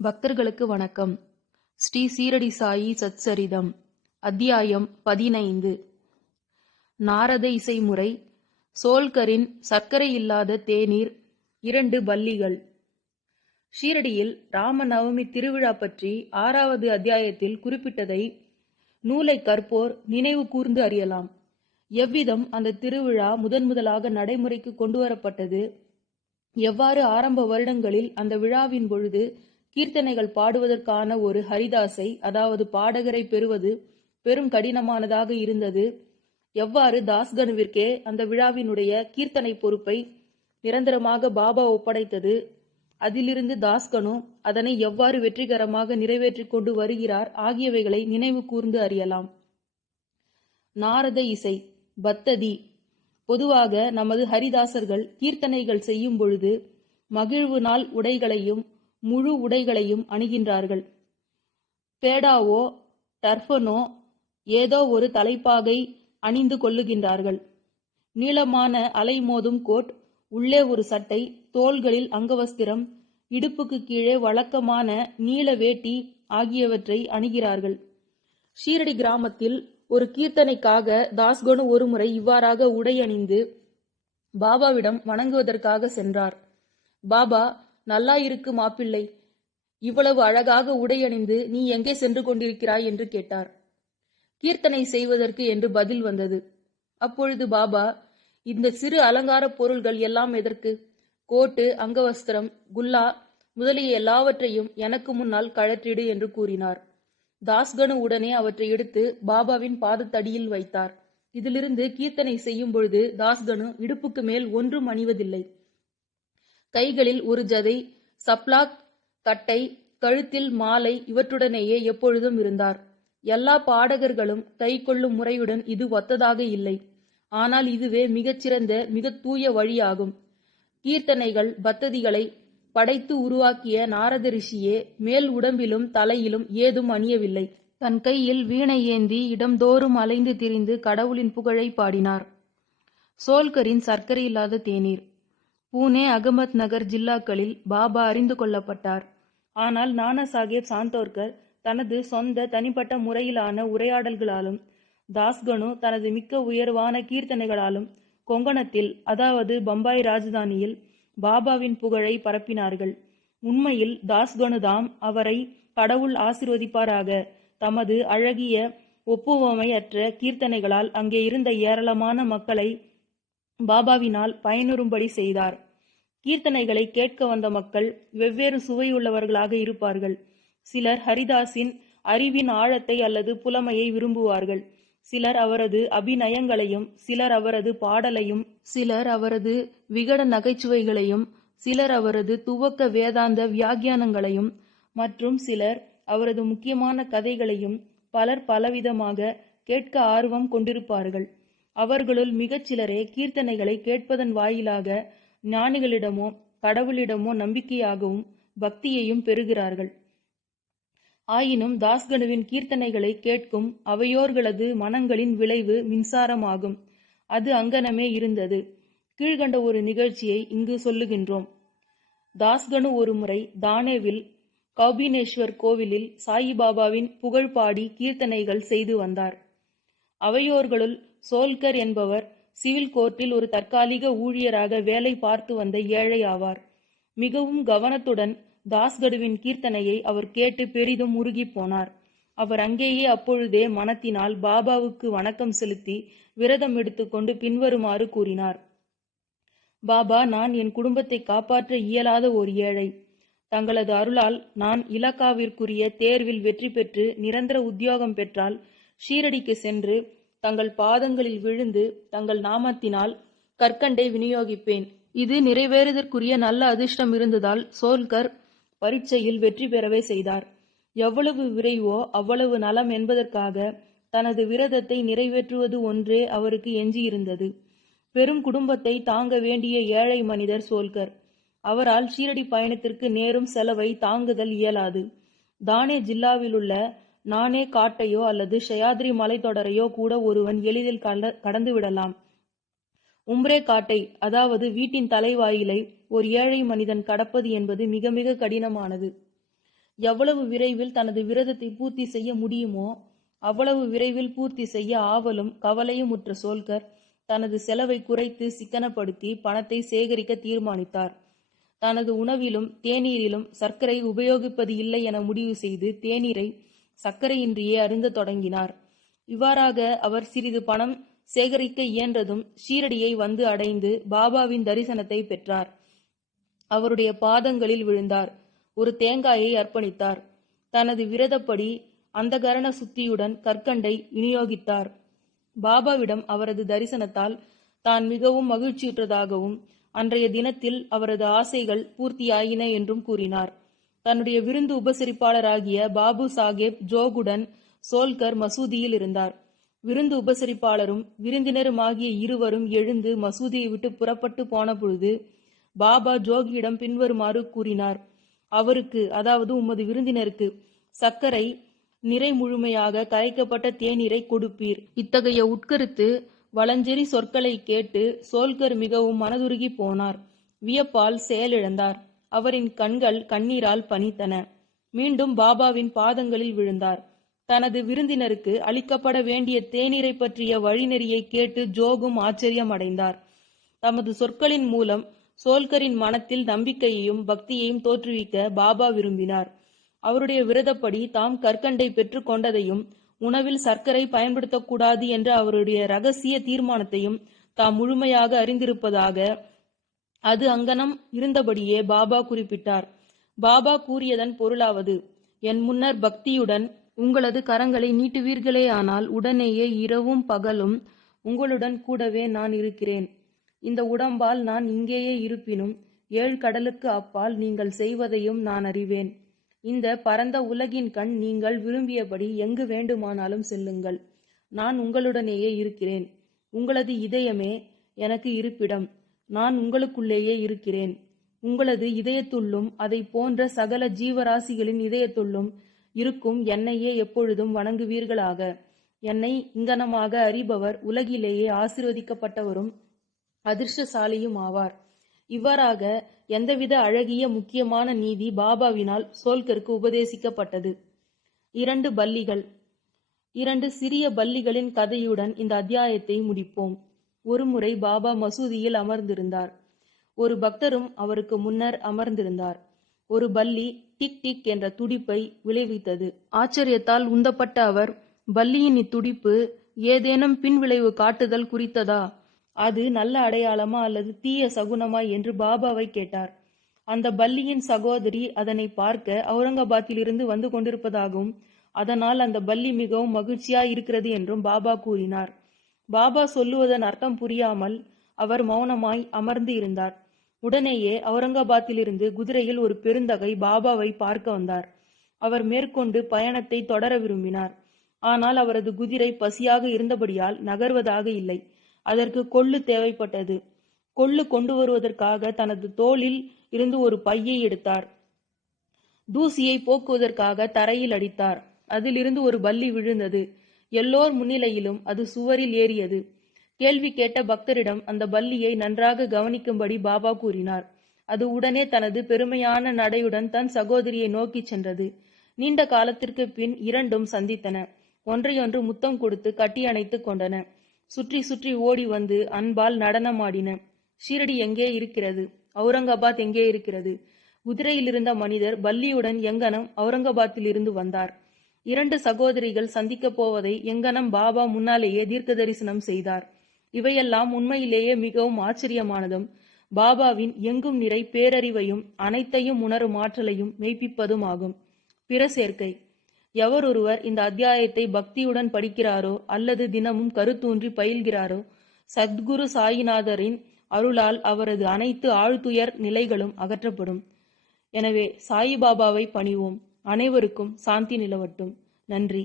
பக்தர்களுக்கு வணக்கம். ஸ்ரீ சீரடி சாயி சச்சரிதம். அத்தியாயம் 15. நாரத இசைமுறை. சோல்கரின் சர்க்கரை இல்லாத தேநீர். 2 பல்லிகள். ஷீரடியில் ராமநவமி திருவிழா பற்றி 6வது அத்தியாயத்தில் குறிப்பிட்டதை நூலை கற்போர் நினைவு கூர்ந்து அறியலாம். எவ்விதம் அந்த திருவிழா முதன்முதலாக நடைமுறைக்கு கொண்டுவரப்பட்டது, எவ்வாறு ஆரம்ப வருடங்களில் அந்த விழாவின் பொழுது கீர்த்தனைகள் பாடுவதற்கான ஒரு ஹரிதாஸை, அதாவது பாடகரை பெறுவது பெரும் கடினமானதாக இருந்தது, எவ்வாறு தாஸ்கனுவிற்கே அந்த விழாவினுடைய கீர்த்தனை பொறுப்பை நிரந்தரமாக பாபா ஒப்படைத்தது, அதிலிருந்து தாஸ்கனு அதனை எவ்வாறு வெற்றிகரமாக நிறைவேற்றிக் கொண்டு வருகிறார் ஆகியவைகளை நினைவு கூர்ந்து அறியலாம். நாரத இசை பத்ததி. பொதுவாக நமது ஹரிதாசர்கள் கீர்த்தனைகள் செய்யும் பொழுது மகிழ்வு நாள் உடைகளையும் முழு உடைகளையும் அணிகின்றார்கள். பேடாவோ டர்பனோ ஏதோ ஒரு தலைப்பாகை அணிந்து கொள்ளுகின்றார்கள். நீளமான அலைமோதும் கோட், உள்ளே ஒரு சட்டை, தோள்களில் அங்கவஸ்திரம், இடுப்புக்கு கீழே வழக்கமான நீள வேட்டி ஆகியவற்றை அணிகிறார்கள். ஷீரடி கிராமத்தில் ஒரு கீர்த்தனைக்காக தாஸ்கனு ஒருமுறை இவ்வாறாக உடை அணிந்து பாபாவிடம் வணங்குவதற்காக சென்றார். பாபா, நல்லா இருக்கு மாப்பிள்ளை, இவ்வளவு அழகாக உடையணிந்து நீ எங்கே சென்று கொண்டிருக்கிறாய் என்று கேட்டார். கீர்த்தனை செய்வதற்கு என்று பதில் வந்தது. அப்பொழுது பாபா, இந்த சிறு அலங்கார பொருள்கள் எல்லாம் எதற்கு? கோட்டு, அங்கவஸ்திரம், குல்லா முதலிய எல்லாவற்றையும் எனக்கு முன்னால் கழற்றிடு என்று கூறினார். தாஸ்கனு உடனே அவற்றை எடுத்து பாபாவின் பாதத்தடியில் வைத்தார். இதிலிருந்து கீர்த்தனை செய்யும் பொழுது தாஸ்கனு இடுப்புக்கு மேல் ஒன்றும் அணிவதில்லை. கைகளில் ஒரு ஜதை, சப்லாக், கட்டை, கழுத்தில் மாலை இவற்றுடனேயே எப்பொழுதும் இருந்தார். எல்லா பாடகர்களும் கை கொள்ளும் முறையுடன் இது ஒத்ததாக இல்லை. ஆனால் இதுவே மிகச்சிறந்த மிக தூய வழியாகும். கீர்த்தனைகள் பத்ததிகளை படைத்து உருவாக்கிய நாரத ரிஷியே மேல் உடம்பிலும் தலையிலும் ஏதும் அணியவில்லை. தன் கையில் வீணை ஏந்தி இடம்தோறும் அலைந்து திரிந்து கடவுளின் புகழை பாடினார். சோல்கரின் சர்க்கரை இல்லாத தேநீர். பூனே, அகமத் நகர் ஜில்லாக்களில் பாபா அறிந்து கொள்ளப்பட்டார். ஆனால் நானா சாஹேப் சாந்தோர்கர் தனது சொந்த தனிப்பட்ட முறையிலான உரையாடல்களாலும் தாஸ்கனு தனது மிக்க உயர்வான கீர்த்தனைகளாலும் கொங்கணத்தில், அதாவது பம்பாய் ராஜதானியில் பாபாவின் புகழை பரப்பினார்கள். உண்மையில் தாஸ்கனுதாம் அவரை கடவுள் ஆசீர்வதிப்பாராக தமது அழகிய ஒப்புவமையற்ற கீர்த்தனைகளால் அங்கே இருந்த ஏராளமான மக்களை பாபாவினால் பயனுறும்படி செய்தார். கீர்த்தனைகளை கேட்க வந்த மக்கள் வெவ்வேறு சுவையுள்ளவர்களாக இருப்பார்கள். சிலர் ஹரிதாஸின் அறிவின் ஆழத்தை அல்லது புலமையை விரும்புவார்கள். சிலர் அவரது அபிநயங்களையும், சிலர் அவரது பாடலையும், சிலர் அவரது விகட நகைச்சுவைகளையும், சிலர் அவரது துவக்க வேதாந்த வியாக்கியானங்களையும், மற்றும் சிலர் அவரது முக்கியமான கதைகளையும் பலர் பலவிதமாக கேட்க ஆர்வம் கொண்டிருப்பார்கள். அவர்களுள் மிகச் சிலரே கீர்த்தனைகளை கேட்பதன் வாயிலாக ஞானிகளிடமோ கடவுளிடமோ நம்பிக்கையாகவும் பக்தியையும் பெறுகிறார்கள். ஆயினும் தாஸ்கனுவின் கீர்த்தனைகளை கேட்கும் அவையோர்களது மனங்களின் விளைவு மின்சாரமாகும். அது அங்கனமே இருந்தது. கீழ்கண்ட ஒரு நிகழ்ச்சியை இங்கு சொல்லுகின்றோம். தாஸ்கனு ஒருமுறை தானேவில் கௌபினேஸ்வர் கோவிலில் சாயிபாபாவின் புகழ் பாடி கீர்த்தனைகள் செய்து வந்தார். அவையோர்களுள் சோல்கர் என்பவர் சிவில் கோர்ட்டில் ஒரு தற்காலிக ஊழியராக வேலை பார்த்து வந்த ஏழை ஆவார். மிகவும் கவனத்துடன் தாஸ்கனுவின் கீர்த்தனையை அவர் கேட்டு பெரிதும் உருகி போனார். அவர் அங்கேயே அப்பொழுதே மனத்தினால் பாபாவுக்கு வணக்கம் செலுத்தி விரதம் எடுத்துக்கொண்டு பின்வருமாறு கூறினார். பாபா, நான் என் குடும்பத்தை காப்பாற்ற இயலாத ஒரு ஏழை. தங்களது அருளால் நான் இலாக்காவிற்குரிய தேர்வில் வெற்றி பெற்று நிரந்தர உத்தியோகம் பெற்றால் ஷீரடிக்கு சென்று தங்கள் பாதங்களில் விழுந்து தங்கள் நாமத்தினால் கற்கண்டை விநியோகிப்பேன். இது நிறைவேறுவதற்குரிய நல்ல அதிர்ஷ்டம் இருந்ததால் சோல்கர் பரீட்சையில் வெற்றி பெறவே செய்தார். எவ்வளவு விரைவோ அவ்வளவு நலம் என்பதற்காக தனது விரதத்தை நிறைவேற்றுவது ஒன்றே அவருக்கு எஞ்சியிருந்தது. பெரும் குடும்பத்தை தாங்க வேண்டிய ஏழை மனிதர் சோல்கர். அவரால் ஷீரடி பயணத்திற்கு நேரும் செலவை தாங்குதல் இயலாது. தானே ஜில்லாவிலுள்ள நானே காட்டையோ அல்லது ஷயாத்ரி மலைத்தொடரையோ கூட ஒருவன் எளிதில் கடந்து விடலாம். உம்ரே காட்டை, அதாவது வீட்டின் தலைவாயிலை ஒரு ஏழை மனிதன் கடப்பது என்பது மிக மிக கடினமானது. எவ்வளவு விரைவில் தனது விரதத்தை பூர்த்தி செய்ய முடியுமோ அவ்வளவு விரைவில் பூர்த்தி செய்ய ஆவலும் கவலையும் உற்ற சோல்கர் தனது செலவை குறைத்து சிக்கனப்படுத்தி பணத்தை சேகரிக்க தீர்மானித்தார். தனது உணவிலும் தேநீரிலும் சர்க்கரை உபயோகிப்பது இல்லை என முடிவு செய்து தேநீரை சர்க்கரையின்றியே அருந்த தொடங்கினார். இவ்வாறாக அவர் சிறிது பணம் சேகரிக்க இயன்றதும் ஷீரடியை வந்து அடைந்து பாபாவின் தரிசனத்தை பெற்றார். அவருடைய பாதங்களில் விழுந்தார். ஒரு தேங்காயை அர்ப்பணித்தார். தனது விரதப்படி அந்தகரண சுத்தியுடன் கற்கண்டை விநியோகித்தார். பாபாவிடம் அவரது தரிசனத்தால் தான் மிகவும் மகிழ்ச்சியுற்றதாகவும் அன்றைய தினத்தில் அவரது ஆசைகள் பூர்த்தியாயின என்றும் கூறினார். தன்னுடைய விருந்து உபசரிப்பாளராகிய பாபு சாஹேப் ஜோகுடன் சோல்கர் மசூதியில் இருந்தார். விருந்து உபசரிப்பாளரும் விருந்தினருமாகிய இருவரும் எழுந்து மசூதியை விட்டு புறப்பட்டு போன பொழுது பாபா ஜோகியிடம் பின்வருமாறு கூறினார். அவருக்கு, அதாவது உமது விருந்தினருக்கு சர்க்கரை நிறை முழுமையாக கரைக்கப்பட்ட தேநீரை கொடுப்பீர். இத்தகைய உட்கருத்து வலஞ்செறி சொற்களை கேட்டு சோல்கர் மிகவும் மனதுருகி போனார். வியப்பால் செயலிழந்தார். அவரின் கண்கள் கண்ணீரால் பனித்தன. மீண்டும் பாபாவின் பாதங்களில் விழுந்தார். தனது விருந்தினருக்கு அளிக்கப்பட வேண்டிய தேநீரை பற்றிய வழிநெறியை கேட்டு ஜோகும் ஆச்சரியம் அடைந்தார். தமது சொற்களின் மூலம் சோல்கரின் மனத்தில் நம்பிக்கையையும் பக்தியையும் தோற்றுவிக்க பாபா விரும்பினார். அவருடைய விரதப்படி தாம் கற்கண்டை பெற்று கொண்டதையும் உணவில் சர்க்கரை பயன்படுத்தக்கூடாது என்ற அவருடைய இரகசிய தீர்மானத்தையும் தாம் முழுமையாக அறிந்திருப்பதாக அது அங்கனம் இருந்தபடியே பாபா குறிப்பிட்டார். பாபா கூறியதன் பொருளாவது, என் முன்னர் பக்தியுடன் உங்களது கரங்களை நீட்டுவீர்களேயானால் உடனேயே இரவும் பகலும் உங்களுடன் கூடவே நான் இருக்கிறேன். இந்த உடம்பால் நான் இங்கேயே இருப்பினும் 7 கடலுக்கு அப்பால் நீங்கள் செய்வதையும் நான் அறிவேன். இந்த பரந்த உலகின் கண் நீங்கள் விரும்பியபடி எங்கு வேண்டுமானாலும் செல்லுங்கள். நான் உங்களுடனேயே இருக்கிறேன். உங்களது இதயமே எனக்கு இருப்பிடம். நான் உங்களுக்குள்ளேயே இருக்கிறேன். உங்களது இதயத்துள்ளும் அதை போன்ற சகல ஜீவராசிகளின் இதயத்துள்ளும் இருக்கும் என்னையே எப்பொழுதும் வணங்குவீர்களாக. என்னை இங்கனமாக அறிபவர் உலகிலேயே ஆசீர்வதிக்கப்பட்டவரும் அதிர்ஷ்டசாலியும் ஆவார். இவ்வாறாக எந்தவித அழகிய முக்கியமான நீதி பாபாவினால் சோல்கருக்கு உபதேசிக்கப்பட்டது. 2 பல்லிகள். 2 சிறிய பல்லிகளின் கதையுடன் இந்த அத்தியாயத்தை முடிப்போம். ஒருமுறை பாபா மசூதியில் அமர்ந்திருந்தார். ஒரு பக்தரும் அவருக்கு முன்னர் அமர்ந்திருந்தார். ஒரு பல்லி டிக் டிக் என்ற துடிப்பை விளைவித்தது. ஆச்சரியத்தால் உந்தப்பட்ட அவர், பல்லியின் இத்துடிப்பு ஏதேனும் பின்விளைவு காட்டுதல் குறித்ததா? அது நல்ல அடையாளமா அல்லது தீய சகுனமா என்று பாபாவை கேட்டார். அந்த பல்லியின் சகோதரி அதனை பார்க்க அவுரங்காபாத்திலிருந்து வந்து கொண்டிருப்பதாகவும் அதனால் அந்த பல்லி மிகவும் மகிழ்ச்சியா இருக்கிறது என்றும் பாபா கூறினார். பாபா சொல்லுவதன் அர்த்தம் புரியாமல் அவர் மௌனமாய் அமர்ந்து இருந்தார். உடனேயே அவுரங்காபாத்திலிருந்து குதிரையில் ஒரு பெருந்தகை பாபாவை பார்க்க வந்தார். அவர் மேற்கொண்டு பயணத்தை தொடர விரும்பினார். ஆனால் அவரது குதிரை பசியாக இருந்தபடியால் நகர்வதாக இல்லை. அதற்கு கொள்ளு தேவைப்பட்டது. கொள்ளு கொண்டு வருவதற்காக தனது தோளில் இருந்து ஒரு பையை எடுத்தார். தூசியை போக்குவதற்காக தரையில் அடித்தார். அதிலிருந்து ஒரு பல்லி விழுந்தது. எல்லோர் முன்னிலையிலும் அது சுவரில் ஏறியது. கேள்வி கேட்ட பக்தரிடம் அந்த பல்லியை நன்றாக கவனிக்கும்படி பாபா கூறினார். அது உடனே தனது பெருமையான நடையுடன் தன் சகோதரியை நோக்கி சென்றது. நீண்ட காலத்திற்கு பின் இரண்டும் சந்தித்தன. ஒன்றையொன்று முத்தம் கொடுத்து கட்டி அணைத்துக் கொண்டன. சுற்றி சுற்றி ஓடி வந்து அன்பால் நடனமாடின. ஷீரடி எங்கே இருக்கிறது? அவுரங்காபாத் எங்கே இருக்கிறது? குதிரையில் இருந்த மனிதர் பல்லியுடன் எங்கனம் அவுரங்காபாத்தில் இருந்து வந்தார். 2 சகோதரிகள் சந்திக்கப் போவதை எங்கனம் பாபா முன்னாலேயே தீர்க்க தரிசனம் செய்தார். இவையெல்லாம் உண்மையிலேயே மிகவும் ஆச்சரியமானதும் பாபாவின் எங்கும் நிறை பேரறிவையும் அனைத்தையும் உணரும் ஆற்றலையும் மெய்ப்பிப்பதும் ஆகும். பிற சேர்க்கை. எவரொருவர் இந்த அத்தியாயத்தை பக்தியுடன் படிக்கிறாரோ அல்லது தினமும் கருத்தூன்றி பயில்கிறாரோ சத்குரு சாயிநாதரின் அருளால் அவரது அனைத்து ஆழ்துயர் நிலைகளும் அகற்றப்படும். எனவே சாயிபாபாவை பணிவோம். அனைவருக்கும் சாந்தி நிலவட்டும். நன்றி.